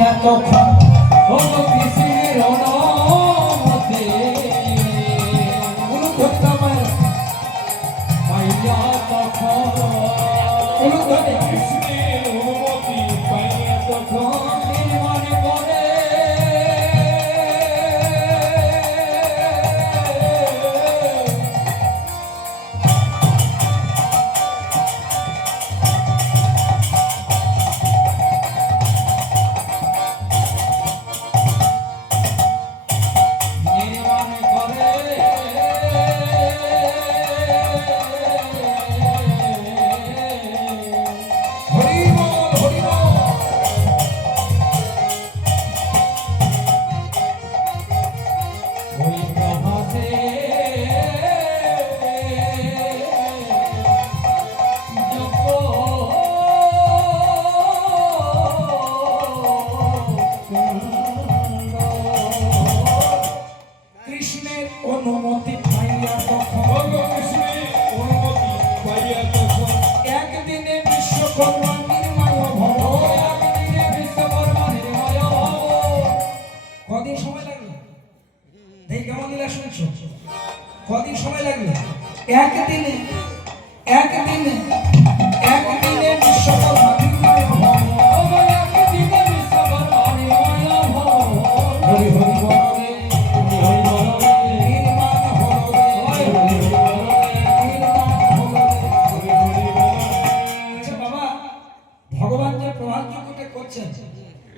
পাইয়া তখন হলো কৃষ্ণের অনুমতি পাইয়া তখন কৃষ্ণের অনুমতি পাইয়া তখন নির্মাণ করে অনুমতি পাইয়া তখন একদিনে বিশ্বকর্মা নির্ময় ভব একদিনে বিশ্বকর্মা নির্ময় ভব কদিন সময় লাগলো এই কেমন লীলা শুনছো কদিন সময় লাগলো একদিনে বিশ্বকর্মা নির্ময় ভব একদিনে বিশ্বকর্মা নির্ময় ভব হরি হরি বল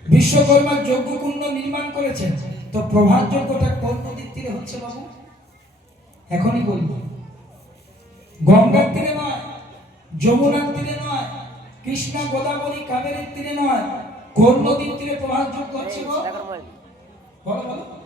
বিশ্বকর্মা যজ্ঞকুণ্ড নির্মাণ করেছেন তো প্রভাত যজ্ঞটা কোন নদীর তীরে হচ্ছে বাবু এখনই বলবো গঙ্গার তীরে নয় যমুনার তীরে নয় কৃষ্ণা গোদাবরী কাবেরীর তীরে নয় কোন নদীর তীরে প্রভাত যজ্ঞ হচ্ছে বলো বলো